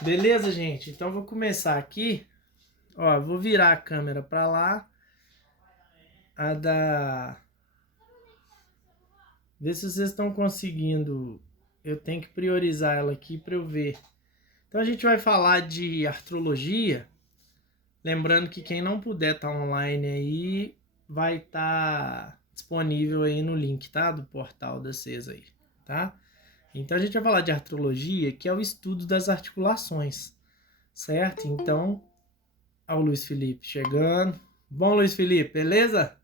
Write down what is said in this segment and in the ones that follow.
Beleza, gente? Então vou começar aqui. Ó, vou virar a câmera para lá. A da... Ver se vocês estão conseguindo. Eu tenho que priorizar ela aqui para eu ver. Então a gente vai falar de artrologia. Lembrando que quem não puder estar online aí, vai estar disponível aí no link, tá? Do portal da CES aí, tá? Então a gente vai falar de artrologia, que é o estudo das articulações, certo? Então, ó, o Luiz Felipe chegando. Bom, Luiz Felipe, beleza?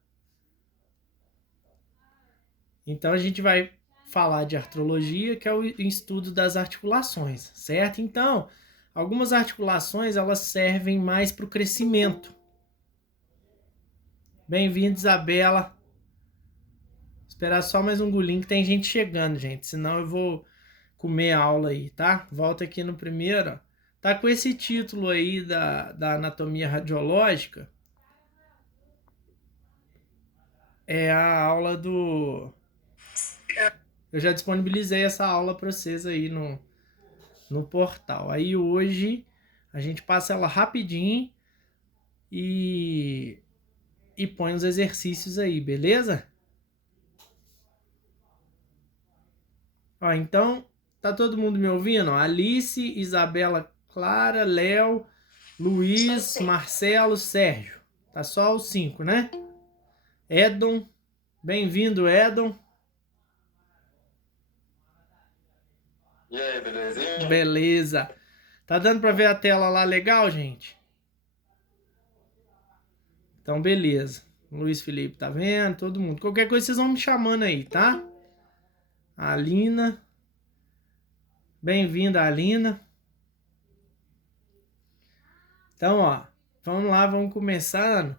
Então a gente vai falar de artrologia, que é o estudo das articulações, certo? Então, algumas articulações elas servem mais para o crescimento. Bem-vindo, Isabela. Esperar só mais um golinho que tem gente chegando, gente. Senão eu vou comer a aula aí, tá? Volta aqui no primeiro. Ó. Tá com esse título aí da anatomia radiológica. É a aula do... Eu já disponibilizei essa aula para vocês aí no portal. Aí hoje a gente passa ela rapidinho e põe os exercícios aí, beleza? Ó, então, tá todo mundo me ouvindo? Ó, Alice, Isabela, Clara, Léo, Luiz, Marcelo, Sérgio. Tá só os 5, né? Edon, bem-vindo, Edon. E aí, belezinha? Beleza. Tá dando pra ver a tela lá legal, gente? Então, beleza. Luiz Felipe tá vendo? Todo mundo. Qualquer coisa vocês vão me chamando aí, tá? Alina. Bem-vinda, Alina. Então, ó. Vamos lá, vamos começando.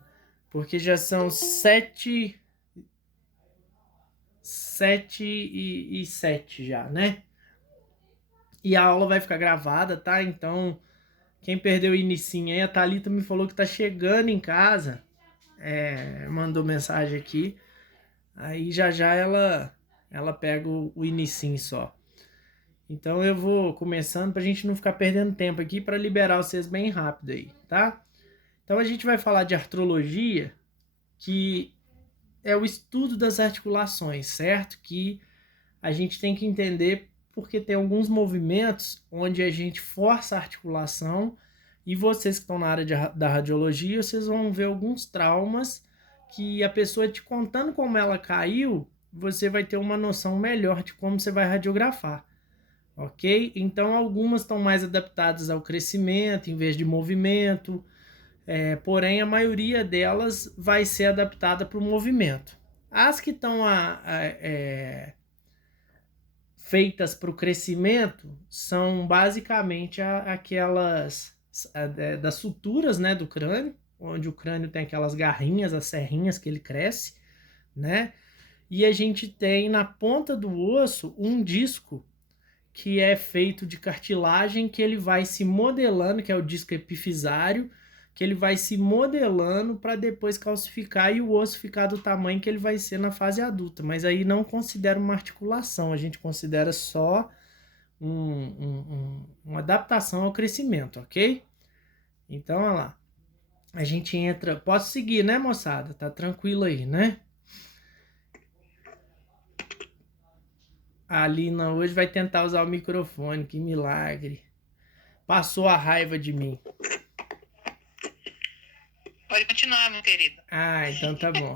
Porque já são 7 e 7 já, né? E a aula vai ficar gravada, tá? Então, quem perdeu o inicinho aí, a Thalita me falou que tá chegando em casa. Mandou mensagem aqui. Aí já ela pega o inicinho só. Então eu vou começando pra gente não ficar perdendo tempo aqui para liberar vocês bem rápido aí, tá? Então a gente vai falar de artrologia, que é o estudo das articulações, certo? Que a gente tem que entender porque tem alguns movimentos onde a gente força a articulação e vocês que estão na área da radiologia, vocês vão ver alguns traumas que a pessoa te contando como ela caiu, você vai ter uma noção melhor de como você vai radiografar, ok? Então algumas estão mais adaptadas ao crescimento em vez de movimento, porém a maioria delas vai ser adaptada para o movimento. As que estão feitas para o crescimento são basicamente aquelas das suturas, né, do crânio, onde o crânio tem aquelas garrinhas, as serrinhas que ele cresce, né? E a gente tem na ponta do osso um disco que é feito de cartilagem que ele vai se modelando, que é o disco epifisário, que ele vai se modelando para depois calcificar e o osso ficar do tamanho que ele vai ser na fase adulta. Mas aí não considera uma articulação, a gente considera só uma adaptação ao crescimento, ok? Então, olha lá. A gente entra... Posso seguir, né, moçada? Tá tranquilo aí, né? A Alina hoje vai tentar usar o microfone, que milagre. Passou a raiva de mim. Pode continuar, meu querido. Ah, então tá bom.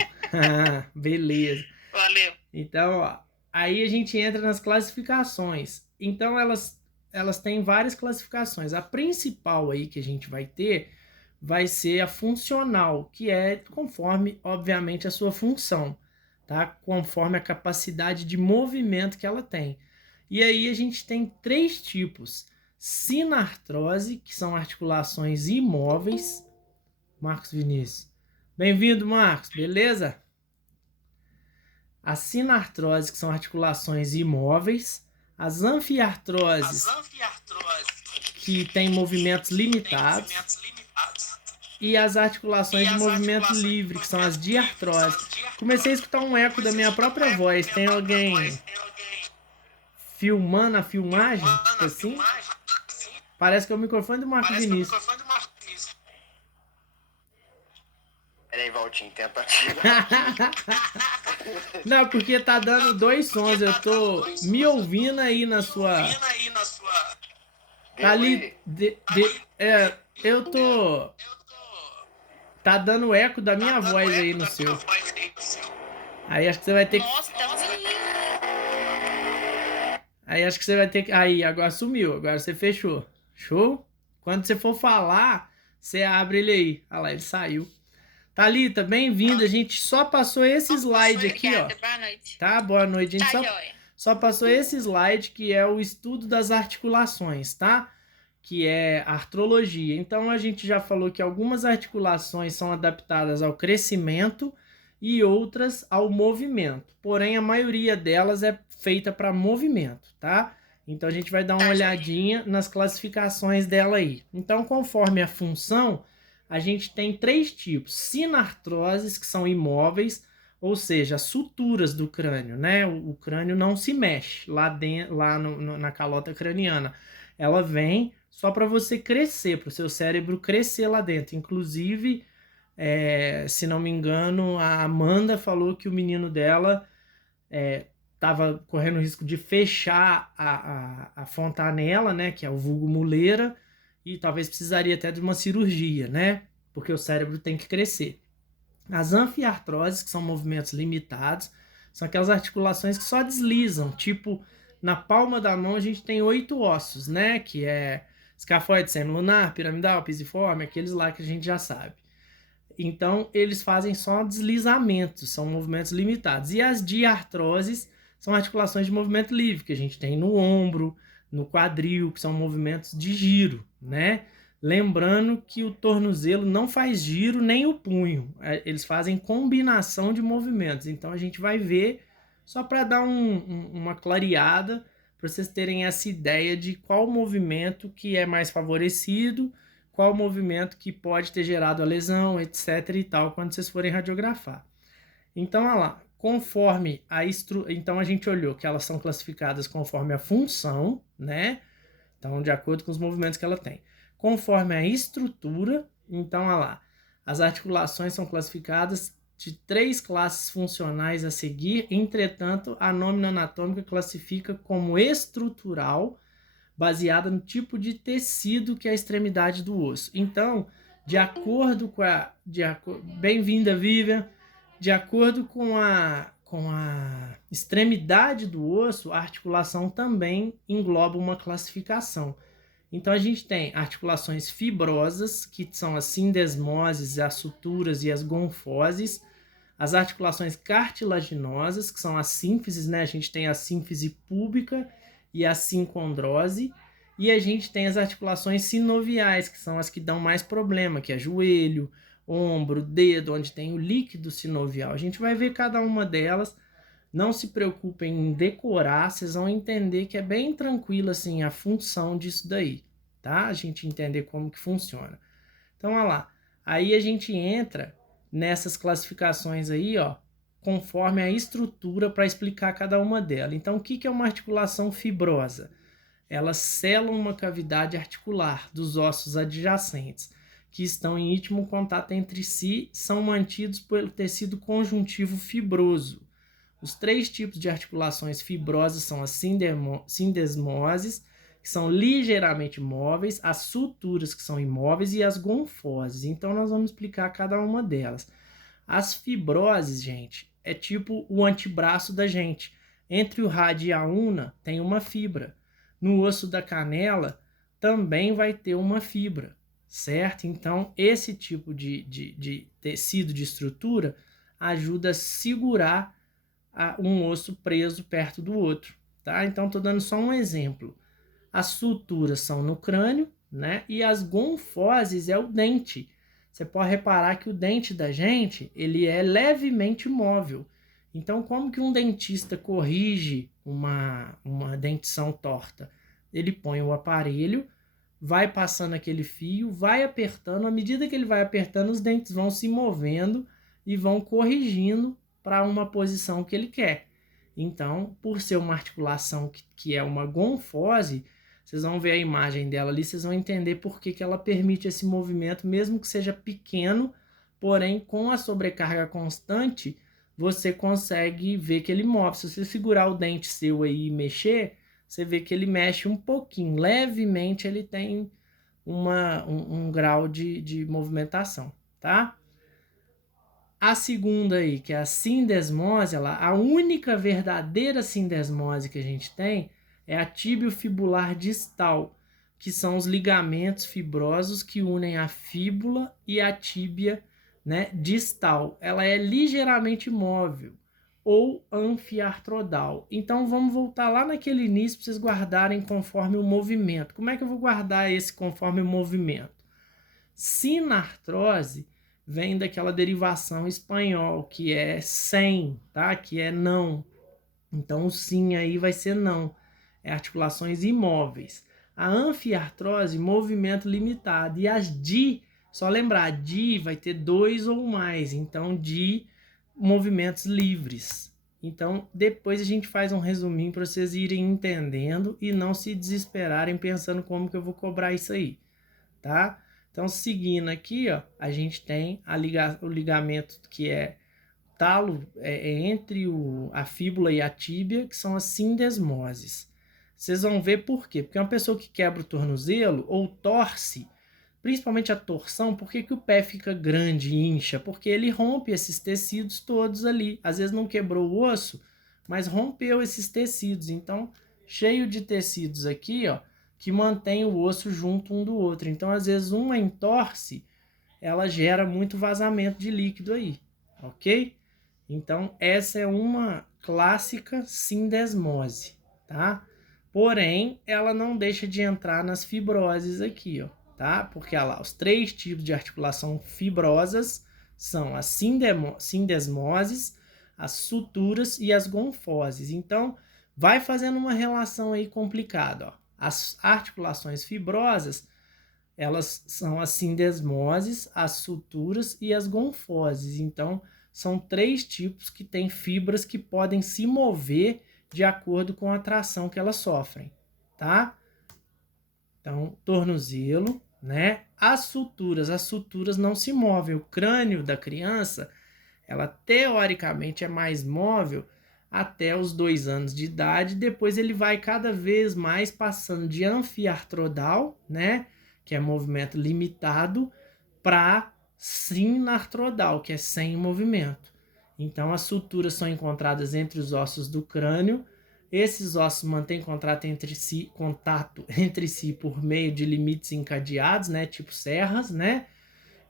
Beleza. Valeu. Então, ó, aí a gente entra nas classificações. Então, elas têm várias classificações. A principal aí que a gente vai ter vai ser a funcional, que é conforme, obviamente, a sua função, tá? Conforme a capacidade de movimento que ela tem. E aí a gente tem 3 tipos. Sinartrose, que são articulações imóveis. Marcos Vinícius. Bem-vindo, Marcos, beleza? A sinartrose, que são articulações imóveis. As anfiartroses, que têm movimentos limitados. E as articulações de movimento livre, que são as diartroses. Comecei a escutar um eco da minha própria voz. Tem alguém filmando a filmagem? Tipo assim? Parece que é o microfone do Marco Vinícius. Peraí, Valtinho, tentativa. Não, porque tá dando dois sons. Eu tô me ouvindo aí na sua. Tá ali. Eu tô. Tá dando eco da minha voz aí no seu. Aí acho que você vai ter que. Nossa, tá ruim. Aí acho que você vai ter que. Aí, agora sumiu. Agora você fechou. Show? Quando você for falar, você abre ele aí. Olha lá, ele saiu. Thalita, bem-vinda. A gente só passou esse slide aqui, ó. Obrigada, boa noite. Tá? Boa noite. A gente Tá, só, joia. só passou esse slide que é o estudo das articulações, tá? Que é artrologia. Então a gente já falou que algumas articulações são adaptadas ao crescimento e outras ao movimento. Porém, a maioria delas é feita para movimento, tá? Então a gente vai dar uma olhadinha nas classificações dela aí. Então, conforme a função, a gente tem 3 tipos: sinartroses, que são imóveis, ou seja, as suturas do crânio, né? O crânio não se mexe lá na calota craniana. Ela vem só para você crescer, para o seu cérebro crescer lá dentro. Inclusive, se não me engano, a Amanda falou que o menino dela estava correndo o risco de fechar a fontanela, né? Que é o vulgo muleira, e talvez precisaria até de uma cirurgia, né? Porque o cérebro tem que crescer. As anfiartroses, que são movimentos limitados, são aquelas articulações que só deslizam, tipo, na palma da mão a gente tem 8 ossos, né? Que é escafoide, semilunar, piramidal, pisiforme, aqueles lá que a gente já sabe. Então, eles fazem só deslizamentos, são movimentos limitados. E as diartroses são articulações de movimento livre, que a gente tem no ombro, no quadril, que são movimentos de giro, né? Lembrando que o tornozelo não faz giro nem o punho, eles fazem combinação de movimentos. Então a gente vai ver, só para dar uma clareada, para vocês terem essa ideia de qual movimento que é mais favorecido, qual movimento que pode ter gerado a lesão, etc. e tal, quando vocês forem radiografar. Então, olha lá, conforme então a gente olhou que elas são classificadas conforme a função, né? Então, de acordo com os movimentos que ela tem. Conforme a estrutura, então, olha lá, as articulações são classificadas de 3 classes funcionais a seguir. Entretanto, a nómina anatômica classifica como estrutural, baseada no tipo de tecido que é a extremidade do osso. Então, de acordo com a... Bem-vinda, Vivian! De acordo com a extremidade do osso, a articulação também engloba uma classificação. Então a gente tem articulações fibrosas, que são as sindesmoses, as suturas e as gonfoses. As articulações cartilaginosas, que são as sínfises, né? A gente tem a sínfise púbica e a sincondrose. E a gente tem as articulações sinoviais, que são as que dão mais problema, que é joelho, ombro, dedo, onde tem o líquido sinovial. A gente vai ver cada uma delas. Não se preocupem em decorar, vocês vão entender que é bem tranquilo assim a função disso daí, tá? A gente entender como que funciona. Então, olha lá. Aí a gente entra nessas classificações aí, ó, conforme a estrutura para explicar cada uma delas. Então, o que é uma articulação fibrosa? Elas selam uma cavidade articular dos ossos adjacentes, que estão em íntimo contato entre si, são mantidos pelo tecido conjuntivo fibroso. Os 3 tipos de articulações fibrosas são as sindesmoses, que são ligeiramente móveis, as suturas, que são imóveis, e as gonfoses. Então, nós vamos explicar cada uma delas. As fibroses, gente, é tipo o antebraço da gente. Entre o rádio e a una tem uma fibra. No osso da canela também vai ter uma fibra, certo? Então, esse tipo de tecido, de estrutura, ajuda a segurar um osso preso perto do outro, tá? Então, estou dando só um exemplo. As suturas são no crânio, né? E as gonfoses é o dente. Você pode reparar que o dente da gente, ele é levemente móvel. Então, como que um dentista corrige uma dentição torta? Ele põe o aparelho, vai passando aquele fio, vai apertando. À medida que ele vai apertando, os dentes vão se movendo e vão corrigindo para uma posição que ele quer. Então, por ser uma articulação que é uma gonfose, Vocês vão ver a imagem dela ali, vocês vão entender por que ela permite esse movimento, mesmo que seja pequeno, porém com a sobrecarga constante, você consegue ver que ele move. Se você segurar o dente seu aí e mexer, você vê que ele mexe um pouquinho, levemente ele tem um grau de movimentação, tá? A segunda aí, que é a sindesmose, a única verdadeira sindesmose que a gente tem é a tíbio-fibular distal, que são os ligamentos fibrosos que unem a fíbula e a tíbia, né, distal. Ela é ligeiramente móvel ou anfiartrodal. Então vamos voltar lá naquele início para vocês guardarem conforme o movimento. Como é que eu vou guardar esse conforme o movimento? Sinartrose vem daquela derivação espanhol, que é sem, tá? Que é não. Então, o sim aí vai ser não. É articulações imóveis. A anfiartrose, movimento limitado. E as DI, só lembrar, DI vai ter 2 ou mais. Então, DI, movimentos livres. Então, depois a gente faz um resuminho para vocês irem entendendo e não se desesperarem pensando como que eu vou cobrar isso aí, tá? Então, seguindo aqui, ó, a gente tem o ligamento que é talo entre a fíbula e a tíbia, que são as sindesmoses. Vocês vão ver por quê. Porque uma pessoa que quebra o tornozelo ou torce, principalmente a torção, por que o pé fica grande e incha? Porque ele rompe esses tecidos todos ali. Às vezes não quebrou o osso, mas rompeu esses tecidos. Então, cheio de tecidos aqui, ó, que mantém o osso junto um do outro. Então, às vezes, uma entorse, ela gera muito vazamento de líquido aí, ok? Então, essa é uma clássica sindesmose, tá? Porém, ela não deixa de entrar nas fibroses aqui, ó, tá? Porque, olha lá, os 3 tipos de articulação fibrosas são as sindesmoses, as suturas e as gonfoses. Então, vai fazendo uma relação aí complicada, ó. As articulações fibrosas, elas são as sindesmoses, as suturas e as gonfoses. Então, são 3 tipos que têm fibras que podem se mover de acordo com a tração que elas sofrem, tá? Então, tornozelo, né? As suturas não se movem. O crânio da criança, ela teoricamente é mais móvel até os 2 anos de idade, depois ele vai cada vez mais passando de anfiartrodal, né, que é movimento limitado, para sinartrodal, que é sem movimento. Então as suturas são encontradas entre os ossos do crânio. Esses ossos mantêm contato entre si por meio de limites encadeados, né, tipo serras, né?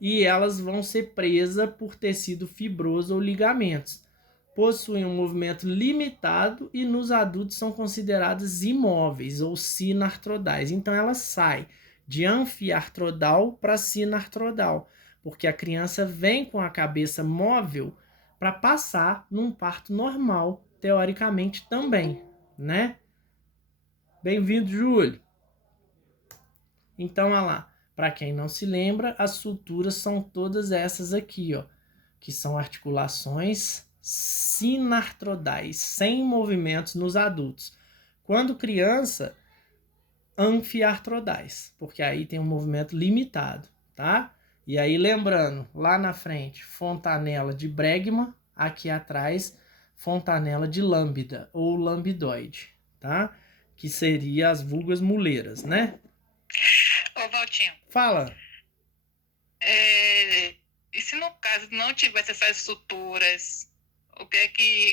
E elas vão ser presas por tecido fibroso ou ligamentos. Possuem um movimento limitado e nos adultos são consideradas imóveis ou sinartrodais. Então ela sai de anfiartrodal para sinartrodal, porque a criança vem com a cabeça móvel para passar num parto normal, teoricamente também, né? Bem-vindo, Júlio. Então, olha lá. Para quem não se lembra, as suturas são todas essas aqui, ó, que são articulações sinartrodais, sem movimentos nos adultos. Quando criança, anfiartrodais, porque aí tem um movimento limitado, tá? E aí, lembrando, lá na frente, fontanela de Bregman, aqui atrás, fontanela de Lambda, ou lambidoide, tá? Que seria as vulgas muleiras, né? Ô, Valtinho, Fala. e se no caso não tivesse essas suturas,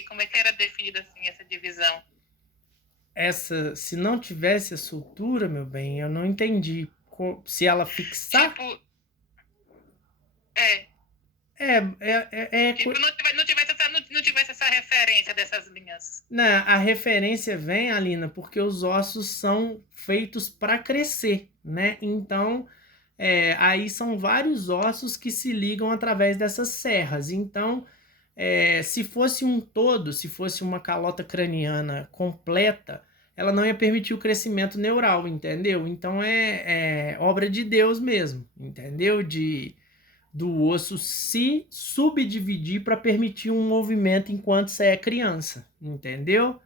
como é que era definida assim essa divisão? Se não tivesse a sutura, meu bem, eu não entendi. Se ela fixar... Tipo, Tipo, não tivesse essa referência dessas linhas. A referência vem, Alina, porque os ossos são feitos para crescer, né? Então, aí são vários ossos que se ligam através dessas serras. Então, se fosse um todo, se fosse uma calota craniana completa, ela não ia permitir o crescimento neural, entendeu? Então, é obra de Deus mesmo, entendeu? Do osso se subdividir para permitir um movimento enquanto você é criança, entendeu?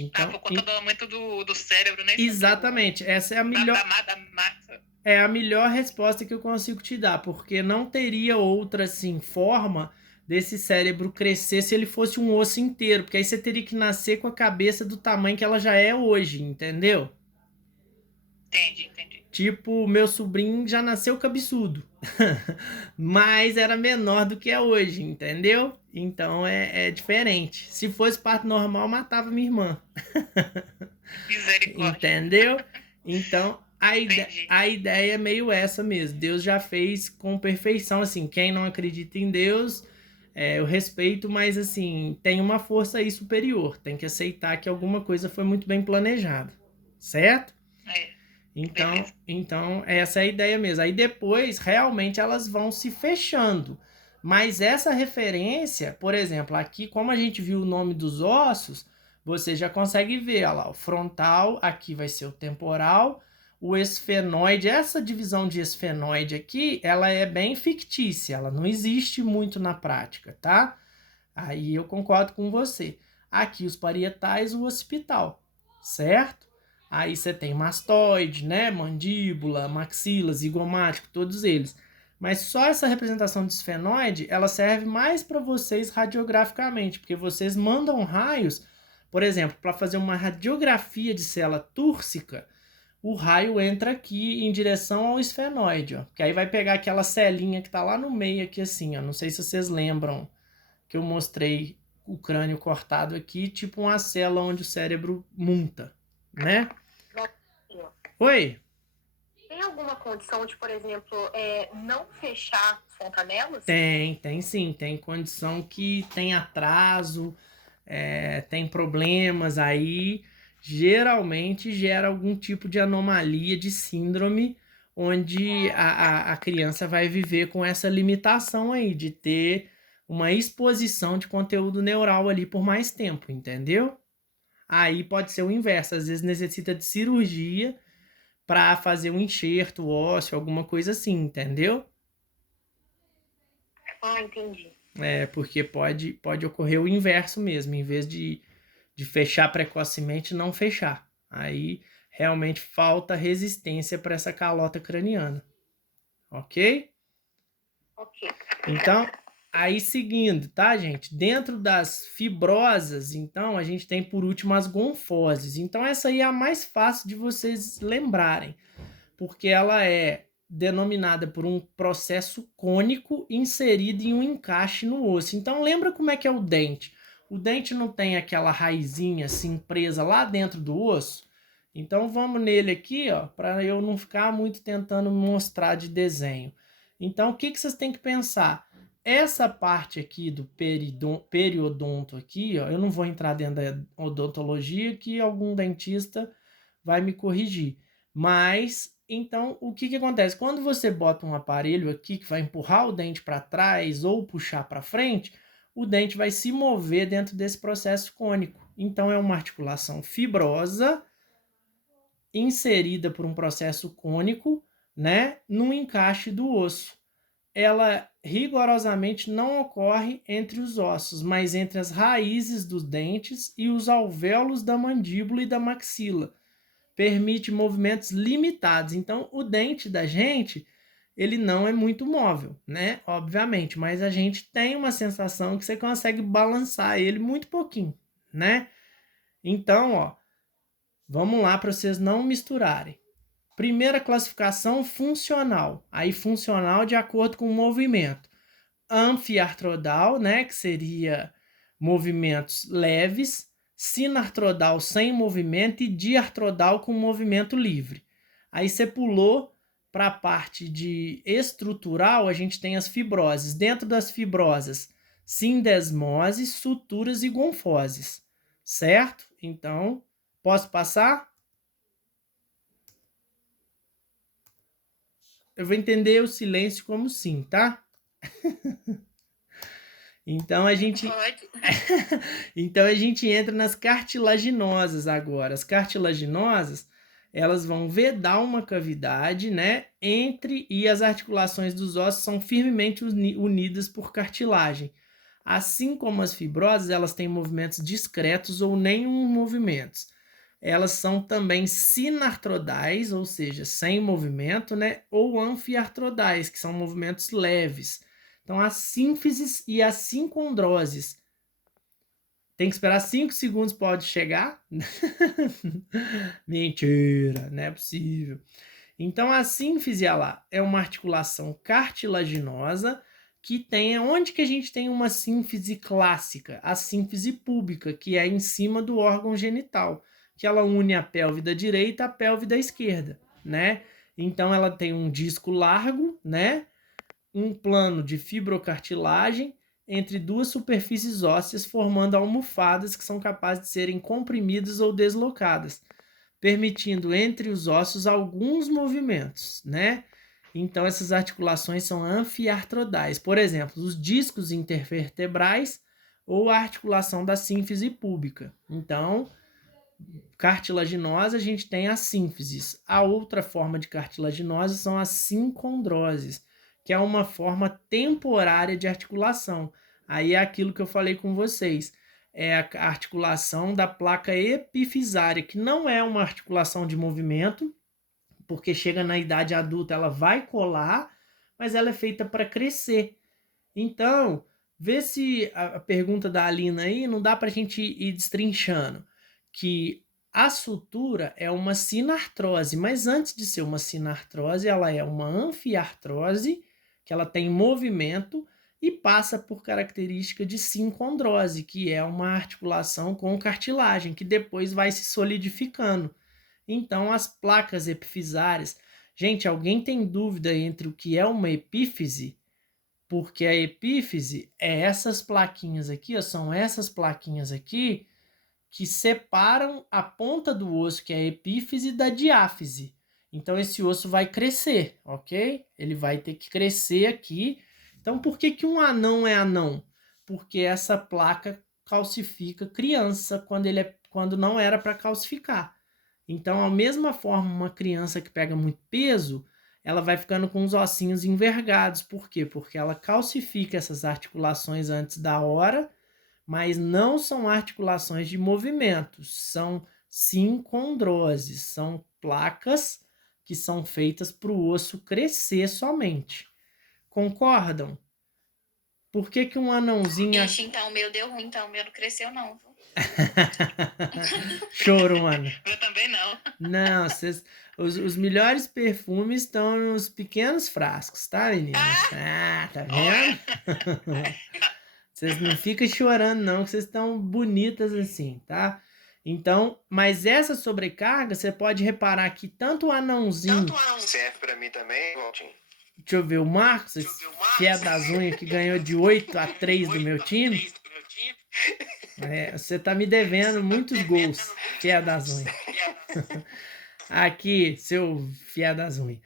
Então, por conta do aumento do cérebro, né? exatamente, essa é a melhor, Da massa. é a melhor resposta que eu consigo te dar, porque não teria outra assim forma desse cérebro crescer se ele fosse um osso inteiro, porque aí você teria que nascer com a cabeça do tamanho que ela já é hoje, entendeu? Entendi. Tipo, meu sobrinho já nasceu cabeçudo, mas era menor do que é hoje, entendeu? Então é diferente. Se fosse parto normal, matava minha irmã. Misericórdia. Entendeu? Então, Entendi. a ideia é meio essa mesmo. Deus já fez com perfeição. Assim, quem não acredita em Deus, eu respeito, mas assim, tem uma força aí superior. Tem que aceitar que alguma coisa foi muito bem planejada. Certo? Beleza. Então, essa é a ideia mesmo. Aí depois, realmente, elas vão se fechando. Mas essa referência, por exemplo, aqui, como a gente viu o nome dos ossos, você já consegue ver, olha lá, o frontal, aqui vai ser o temporal, o esfenoide, essa divisão de esfenoide aqui, ela é bem fictícia, ela não existe muito na prática, tá? Aí eu concordo com você. Aqui os parietais, o occipital, certo? Aí você tem mastoide, né? Mandíbula, maxila, zigomático, todos eles. Mas só essa representação de esfenoide, ela serve mais para vocês radiograficamente, porque vocês mandam raios, por exemplo, para fazer uma radiografia de célula túrcica, o raio entra aqui em direção ao esfenoide, ó, que aí vai pegar aquela celinha que tá lá no meio aqui assim, ó. Não sei se vocês lembram que eu mostrei o crânio cortado aqui, tipo uma célula onde o cérebro munta, né? Oi? Tem alguma condição de, por exemplo, não fechar as fontanelas? Tem sim. Tem condição que tem atraso, tem problemas aí. Geralmente gera algum tipo de anomalia, de síndrome, onde a criança vai viver com essa limitação aí, de ter uma exposição de conteúdo neural ali por mais tempo, entendeu? Aí pode ser o inverso, às vezes necessita de cirurgia para fazer um enxerto ósseo, alguma coisa assim, entendeu? Ah, entendi. Porque pode ocorrer o inverso mesmo, em vez de fechar precocemente, não fechar. Aí realmente falta resistência para essa calota craniana. Ok? Ok. Então, aí seguindo, tá, gente? Dentro das fibrosas, então, a gente tem por último as gonfoses. Então, essa aí é a mais fácil de vocês lembrarem, porque ela é denominada por um processo cônico inserido em um encaixe no osso. Então, lembra como é que é o dente? O dente não tem aquela raizinha assim presa lá dentro do osso? Então, vamos nele aqui, ó, para eu não ficar muito tentando mostrar de desenho. Então, o que vocês têm que pensar? Essa parte aqui do periodonto aqui, ó, eu não vou entrar dentro da odontologia que algum dentista vai me corrigir. Mas, então, o que acontece? Quando você bota um aparelho aqui que vai empurrar o dente para trás ou puxar para frente, o dente vai se mover dentro desse processo cônico. Então, é uma articulação fibrosa inserida por um processo cônico, né, no encaixe do osso. Ela rigorosamente não ocorre entre os ossos, mas entre as raízes dos dentes e os alvéolos da mandíbula e da maxila. Permite movimentos limitados. Então, o dente da gente, ele não é muito móvel, né? Obviamente, mas a gente tem uma sensação que você consegue balançar ele muito pouquinho, né? Então, ó, vamos lá para vocês não misturarem. Primeira classificação, funcional. Aí, funcional de acordo com o movimento. Anfiartrodal, né, que seria movimentos leves, sinartrodal sem movimento e diartrodal com movimento livre. Aí você pulou para a parte de estrutural, a gente tem as fibroses. Dentro das fibrosas, sindesmoses, suturas e gonfoses. Certo? Então, posso passar? Eu vou entender o silêncio como sim, tá? Então a gente Pode. então a gente entra nas cartilaginosas agora. As cartilaginosas, elas vão vedar uma cavidade, né, entre e as articulações dos ossos são firmemente unidas por cartilagem. Assim como as fibrosas, elas têm movimentos discretos ou nenhum movimentos. Elas são também sinartrodais, ou seja, sem movimento, né? Ou anfiartrodais, que são movimentos leves. Então, as sínfises e as sincondroses. Tem que esperar 5 segundos, pode chegar? Mentira, não é possível. Então, a sínfise ela é uma articulação cartilaginosa que tem... Onde que a gente tem uma sínfise clássica? A sínfise púbica, que é em cima do órgão genital, que ela une a pelve da direita à pelve da esquerda, né? Então, ela tem um disco largo, né? Um plano de fibrocartilagem entre duas superfícies ósseas, formando almofadas que são capazes de serem comprimidas ou deslocadas, permitindo entre os ossos alguns movimentos, né? Então, essas articulações são anfiartrodais. Por exemplo, os discos intervertebrais ou a articulação da sínfise púbica. Então, cartilaginosa, a gente tem as sínfises. A outra forma de cartilaginose são as sincondroses, que é uma forma temporária de articulação. Aí é aquilo que eu falei com vocês. É a articulação da placa epifisária, que não é uma articulação de movimento, porque chega na idade adulta, ela vai colar, mas ela é feita para crescer. Então, vê se a pergunta da Alina aí não dá para a gente ir destrinchando. Que a sutura é uma sinartrose, mas antes de ser uma sinartrose, ela é uma anfiartrose, que ela tem movimento e passa por característica de sincondrose, que é uma articulação com cartilagem, que depois vai se solidificando. Então, as placas epifisárias... Gente, alguém tem dúvida entre o que é uma epífise? Porque a epífise é essas plaquinhas aqui, ó, são essas plaquinhas aqui que separam a ponta do osso, que é a epífise, da diáfise. Então, esse osso vai crescer, ok? Ele vai ter que crescer aqui. Então, por que um anão é anão? Porque essa placa calcifica criança quando não era para calcificar. Então, da mesma forma, uma criança que pega muito peso, ela vai ficando com os ossinhos envergados. Por quê? Porque ela calcifica essas articulações antes da hora, mas não são articulações de movimento, são sincondroses, são placas que são feitas para o osso crescer somente. Concordam? Por que um anãozinho... Ixi, então o meu deu ruim, então o meu não cresceu não, viu? Chorona. Eu também não. Não, os melhores perfumes estão nos pequenos frascos, tá, meninas? Ah, tá vendo? Vocês não ficam chorando, não, que vocês estão bonitas assim, tá? Então, mas essa sobrecarga, você pode reparar que tanto o anãozinho... Serve pra mim também, Valtinho? Deixa eu ver, o Marcos, fia das unhas, que ganhou de 8-3 do meu time. Você tá me devendo muitos gols, fia das unhas. Aqui, seu fia das unhas.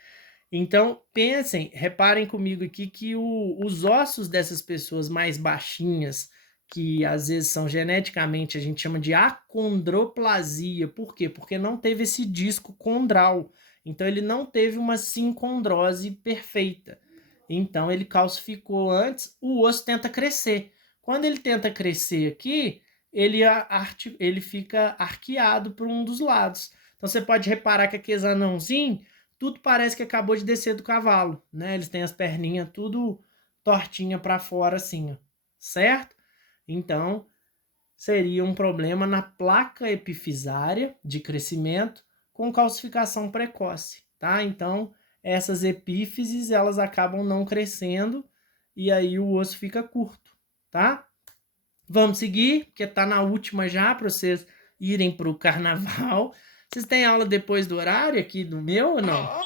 Então, pensem, reparem comigo aqui que os ossos dessas pessoas mais baixinhas, que às vezes são geneticamente, a gente chama de acondroplasia. Por quê? Porque não teve esse disco condral. Então, ele não teve uma sincondrose perfeita. Então, ele calcificou antes, o osso tenta crescer. Quando ele tenta crescer aqui, ele fica arqueado para um dos lados. Então, você pode reparar que aqueles anãozinhos, tudo parece que acabou de descer do cavalo, né? Eles têm as perninhas tudo tortinha para fora assim, ó. Certo? Então, seria um problema na placa epifisária de crescimento com calcificação precoce, tá? Então, essas epífises, elas acabam não crescendo e aí o osso fica curto, tá? Vamos seguir, porque tá na última já, para vocês irem pro carnaval. Vocês têm aula depois do horário aqui do meu ou não?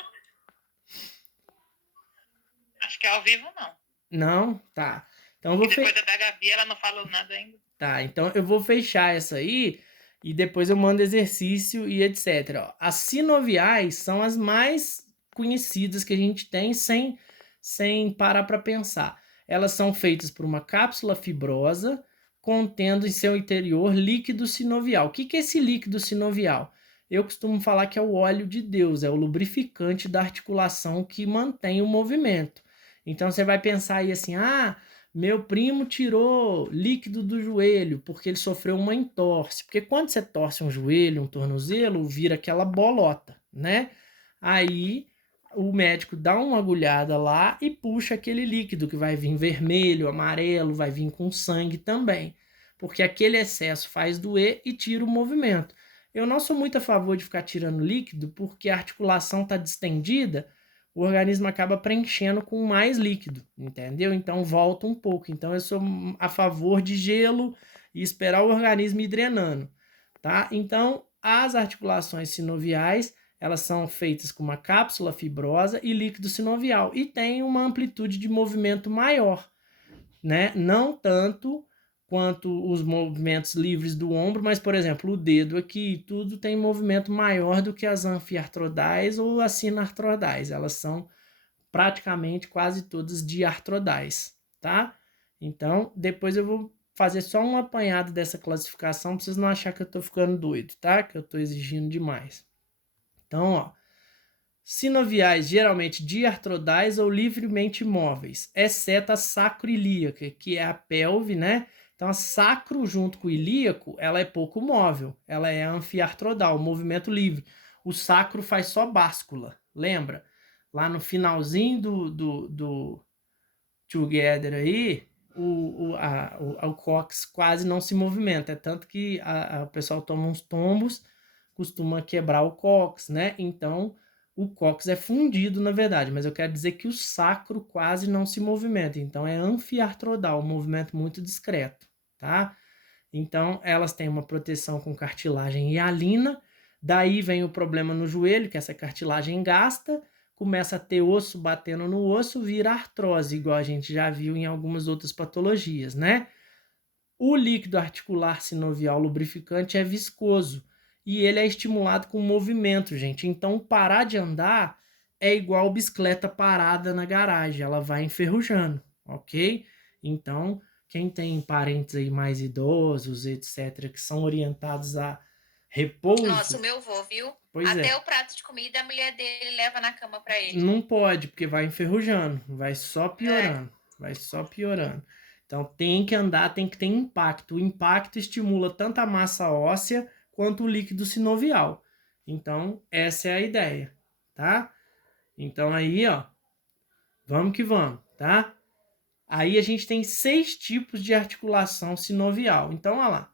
Acho que é ao vivo, não. Não? Tá. Então eu vou depois da Gabi, ela não falou nada ainda. Tá, então eu vou fechar essa aí e depois eu mando exercício e etc. Ó, as sinoviais são as mais conhecidas que a gente tem sem parar para pensar. Elas são feitas por uma cápsula fibrosa contendo em seu interior líquido sinovial. O que é esse líquido sinovial? Eu costumo falar que é o óleo de Deus, é o lubrificante da articulação que mantém o movimento. Então você vai pensar aí assim, Meu primo tirou líquido do joelho porque ele sofreu uma entorse. Porque quando você torce um joelho, um tornozelo, vira aquela bolota, né? Aí o médico dá uma agulhada lá e puxa aquele líquido que vai vir vermelho, amarelo, vai vir com sangue também. Porque aquele excesso faz doer e tira o movimento. Eu não sou muito a favor de ficar tirando líquido porque a articulação está distendida, o organismo acaba preenchendo com mais líquido, entendeu? Então volta um pouco. Então eu sou a favor de gelo e esperar o organismo ir drenando, tá? Então as articulações sinoviais, elas são feitas com uma cápsula fibrosa e líquido sinovial e tem uma amplitude de movimento maior, né? Não tanto quanto os movimentos livres do ombro, mas, por exemplo, o dedo aqui, tudo tem movimento maior do que as anfiartrodais ou as sinartrodais. Elas são praticamente quase todas diartrodais, tá? Então, depois eu vou fazer só um apanhado dessa classificação para vocês não acharem que eu tô ficando doido, tá? Que eu tô exigindo demais. Então, ó, sinoviais geralmente diartrodais ou livremente móveis, exceto a sacroiliaca, que é a pelve, né? Então, a sacro junto com o ilíaco, ela é pouco móvel, ela é anfiartrodal, movimento livre. O sacro faz só báscula, lembra? Lá no finalzinho do Together aí, o cóccix quase não se movimenta, é tanto que o pessoal toma uns tombos, costuma quebrar o cóccix, né? Então, o cóccix é fundido, na verdade, mas eu quero dizer que o sacro quase não se movimenta, então é anfiartrodal, um movimento muito discreto, tá? Então, elas têm uma proteção com cartilagem hialina, daí vem o problema no joelho, que essa cartilagem gasta, começa a ter osso batendo no osso, vira artrose, igual a gente já viu em algumas outras patologias, né? O líquido articular sinovial lubrificante é viscoso e ele é estimulado com movimento, gente. Então, parar de andar é igual bicicleta parada na garagem, ela vai enferrujando, ok? Então, quem tem parentes aí mais idosos, etc., que são orientados a repouso... Nossa, o meu vô, viu? Pois Até é. o prato de comida a mulher dele leva na cama pra ele. Não pode, porque vai enferrujando, vai só piorando, vai só piorando. Então tem que andar, tem que ter impacto. O impacto estimula tanto a massa óssea quanto o líquido sinovial. Então essa é a ideia, tá? Então aí, ó, vamos que vamos, tá? Aí a gente tem 6 tipos de articulação sinovial. Então, olha lá.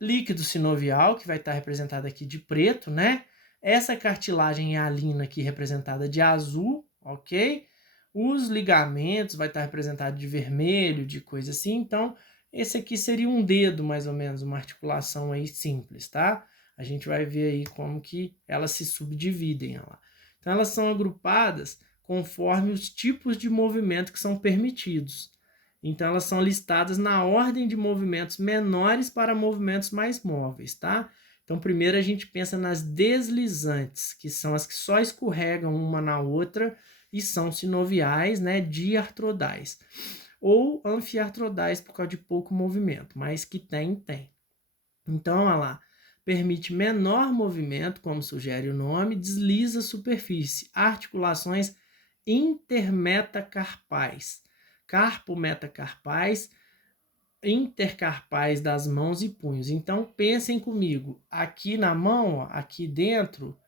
Líquido sinovial, que vai estar representado aqui de preto, né? Essa cartilagem hialina aqui representada de azul, ok? Os ligamentos vai estar representado de vermelho, de coisa assim. Então, esse aqui seria um dedo, mais ou menos, uma articulação aí simples, tá? A gente vai ver aí como que elas se subdividem, ó lá. Então, elas são agrupadas conforme os tipos de movimento que são permitidos. Então, elas são listadas na ordem de movimentos menores para movimentos mais móveis, tá? Então, primeiro a gente pensa nas deslizantes, que são as que só escorregam uma na outra e são sinoviais, né, diartrodais. Ou anfiartrodais por causa de pouco movimento, mas que tem. Então, olha lá, permite menor movimento, como sugere o nome, desliza a superfície, articulações intermetacarpais, carpometacarpais, intercarpais das mãos e punhos. Então, pensem comigo, aqui na mão, ó, aqui dentro,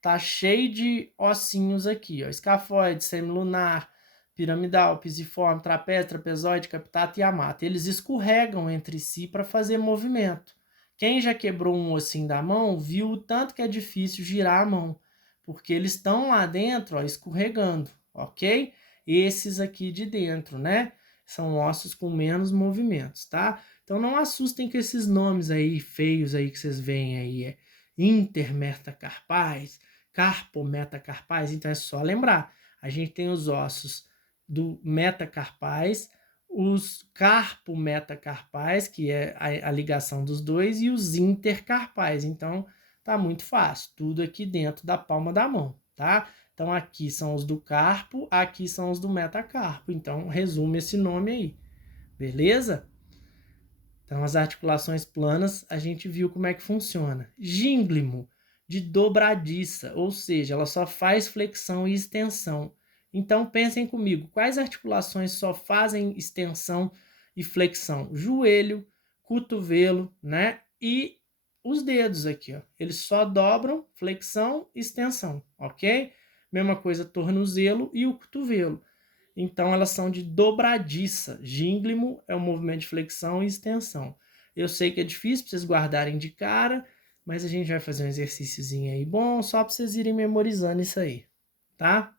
tá cheio de ossinhos aqui, ó, escafoide, semilunar, piramidal, pisiforme, trapézio, trapezoide, capitato e amata. Eles escorregam entre si para fazer movimento. Quem já quebrou um ossinho da mão, viu o tanto que é difícil girar a mão, porque eles estão lá dentro, ó, escorregando, ok? Esses aqui de dentro, né? São ossos com menos movimentos, tá? Então não assustem com esses nomes aí feios aí que vocês veem aí, é intermetacarpais, carpometacarpais, então é só lembrar, a gente tem os ossos do metacarpais, os carpometacarpais, que é a ligação dos dois, e os intercarpais. Então, tá muito fácil. Tudo aqui dentro da palma da mão, tá? Então, aqui são os do carpo, aqui são os do metacarpo. Então, resume esse nome aí. Beleza? Então, as articulações planas, a gente viu como é que funciona. Gínglimo, de dobradiça, ou seja, ela só faz flexão e extensão. Então, pensem comigo, quais articulações só fazem extensão e flexão? Joelho, cotovelo, né? E os dedos aqui, ó. Eles só dobram, flexão e extensão, ok? Mesma coisa, tornozelo e o cotovelo. Então, elas são de dobradiça. Gínglimo é o movimento de flexão e extensão. Eu sei que é difícil para vocês guardarem de cara, mas a gente vai fazer um exercíciozinho aí bom, só para vocês irem memorizando isso aí, tá?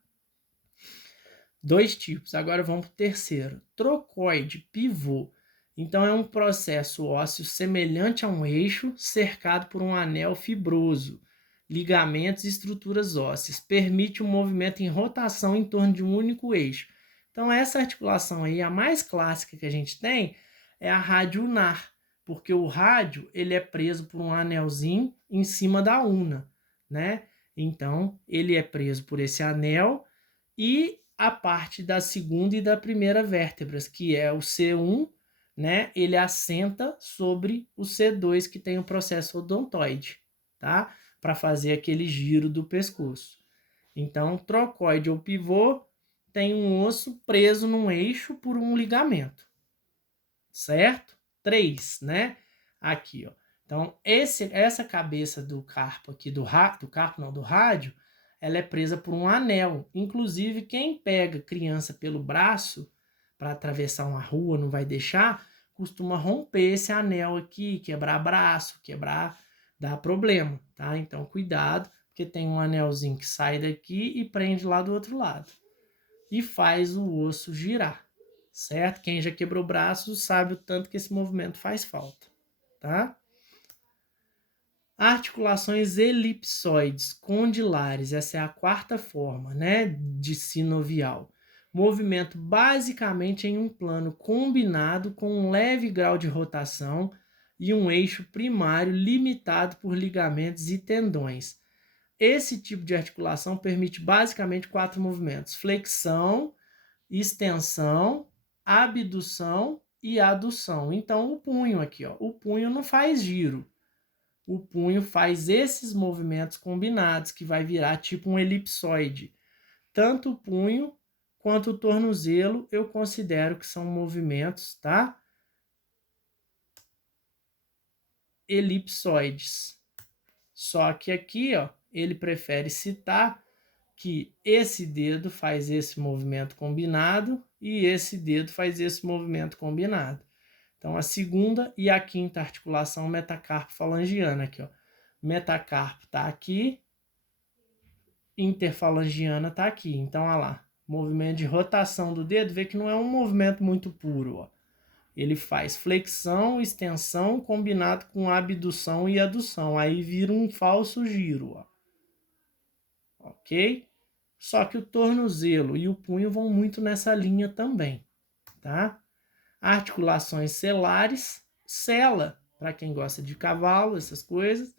2 tipos. Agora vamos para o terceiro. Trocoide, pivô. Então, é um processo ósseo semelhante a um eixo cercado por um anel fibroso, ligamentos e estruturas ósseas. Permite um movimento em rotação em torno de um único eixo. Então, essa articulação aí, a mais clássica que a gente tem, é a rádio unar, porque o rádio ele é preso por um anelzinho em cima da una, né? Então, ele é preso por esse anel e a parte da segunda e da primeira vértebras, que é o C1, né? Ele assenta sobre o C2, que tem o processo odontoide, tá? Para fazer aquele giro do pescoço. Então, trocoide ou pivô tem um osso preso num eixo por um ligamento, certo? 3, né? Aqui, ó. Então, essa cabeça do carpo aqui, do rádio, ela é presa por um anel. Inclusive, quem pega criança pelo braço para atravessar uma rua, não vai deixar, costuma romper esse anel aqui, quebrar braço, dá problema, tá? Então, cuidado, porque tem um anelzinho que sai daqui e prende lá do outro lado. E faz o osso girar, certo? Quem já quebrou o braço sabe o tanto que esse movimento faz falta, tá? Articulações elipsoides, condilares, essa é a 4ª forma, né, de sinovial. Movimento basicamente em um plano combinado com um leve grau de rotação e um eixo primário limitado por ligamentos e tendões. Esse tipo de articulação permite basicamente 4 movimentos: flexão, extensão, abdução e adução. Então, o punho aqui, ó, o punho não faz giro. O punho faz esses movimentos combinados, que vai virar tipo um elipsoide. Tanto o punho quanto o tornozelo eu considero que são movimentos, tá? Elipsoides. Só que aqui, ó, ele prefere citar que esse dedo faz esse movimento combinado e esse dedo faz esse movimento combinado. Então, a segunda e a quinta articulação metacarpo-falangiana aqui, ó. Metacarpo tá aqui, interfalangiana tá aqui. Então, olha lá, movimento de rotação do dedo, vê que não é um movimento muito puro, ó. Ele faz flexão, extensão, combinado com abdução e adução. Aí vira um falso giro, ó. Ok? Só que o tornozelo e o punho vão muito nessa linha também, tá? Articulações celares, cela, para quem gosta de cavalo, essas coisas.